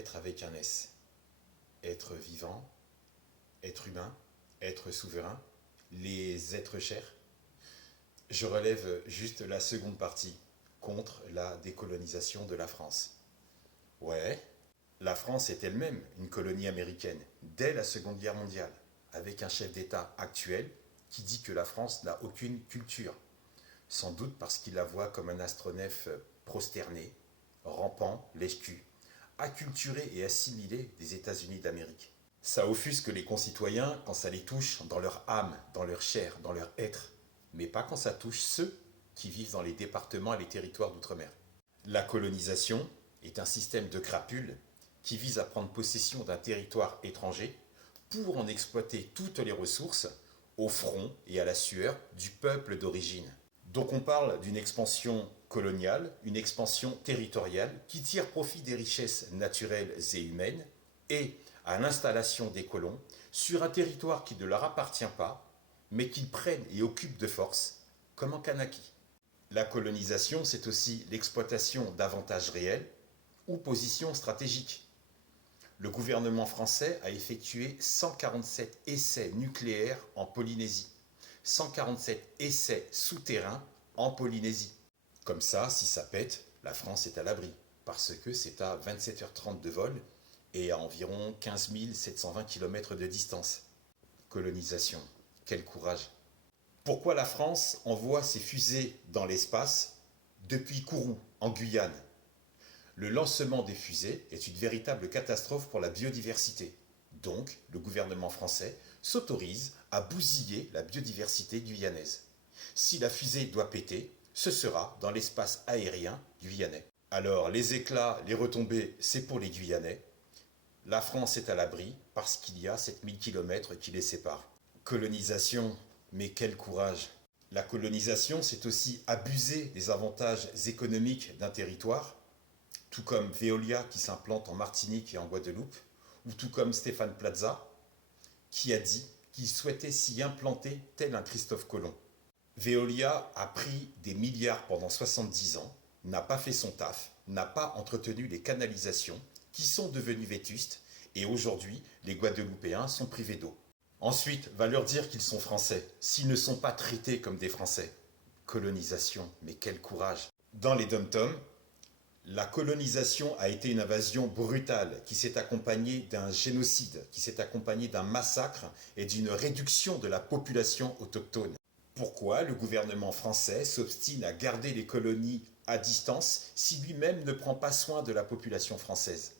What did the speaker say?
être avec un S. Être vivant, être humain, être souverain, les êtres chers. Je relève juste la seconde partie, contre la décolonisation de la France. Ouais, la France est elle-même une colonie américaine, dès la Seconde Guerre mondiale, avec un chef d'État actuel qui dit que la France n'a aucune culture, sans doute parce qu'il la voit comme un astronef prosterné, rampant, lèche-cul, acculturé et assimilé des États-Unis d'Amérique. Ça offusque les concitoyens quand ça les touche dans leur âme, dans leur chair, dans leur être, mais pas quand ça touche ceux qui vivent dans les départements et les territoires d'outre-mer. La colonisation est un système de crapules qui vise à prendre possession d'un territoire étranger pour en exploiter toutes les ressources au front et à la sueur du peuple d'origine. Donc on parle d'une expansion coloniale, une expansion territoriale qui tire profit des richesses naturelles et humaines et à l'installation des colons sur un territoire qui ne leur appartient pas, mais qu'ils prennent et occupent de force, comme en Kanaki. La colonisation, c'est aussi l'exploitation d'avantages réels ou positions stratégiques. Le gouvernement français a effectué 147 essais nucléaires en Polynésie, 147 essais souterrains en Polynésie. Comme ça, si ça pète, la France est à l'abri, parce que c'est à 27h30 de vol et à environ 15 720 km de distance. Colonisation, quel courage! Pourquoi la France envoie ses fusées dans l'espace depuis Kourou, en Guyane? Le lancement des fusées est une véritable catastrophe pour la biodiversité. Donc, le gouvernement français s'autorise à bousiller la biodiversité guyanaise. Si la fusée doit péter, ce sera dans l'espace aérien guyanais. Alors, les éclats, les retombées, c'est pour les Guyanais. La France est à l'abri parce qu'il y a 7000 km qui les séparent. Colonisation, mais quel courage! La colonisation, c'est aussi abuser des avantages économiques d'un territoire, tout comme Veolia qui s'implante en Martinique et en Guadeloupe, ou tout comme Stéphane Plaza qui a dit qu'il souhaitait s'y implanter tel un Christophe Colomb. Veolia a pris des milliards pendant 70 ans, n'a pas fait son taf, n'a pas entretenu les canalisations qui sont devenues vétustes et aujourd'hui les Guadeloupéens sont privés d'eau. Ensuite, va leur dire qu'ils sont français, s'ils ne sont pas traités comme des français. Colonisation, mais quel courage! Dans les dom-toms, la colonisation a été une invasion brutale qui s'est accompagnée d'un génocide, qui s'est accompagnée d'un massacre et d'une réduction de la population autochtone. Pourquoi le gouvernement français s'obstine à garder les colonies à distance si lui-même ne prend pas soin de la population française?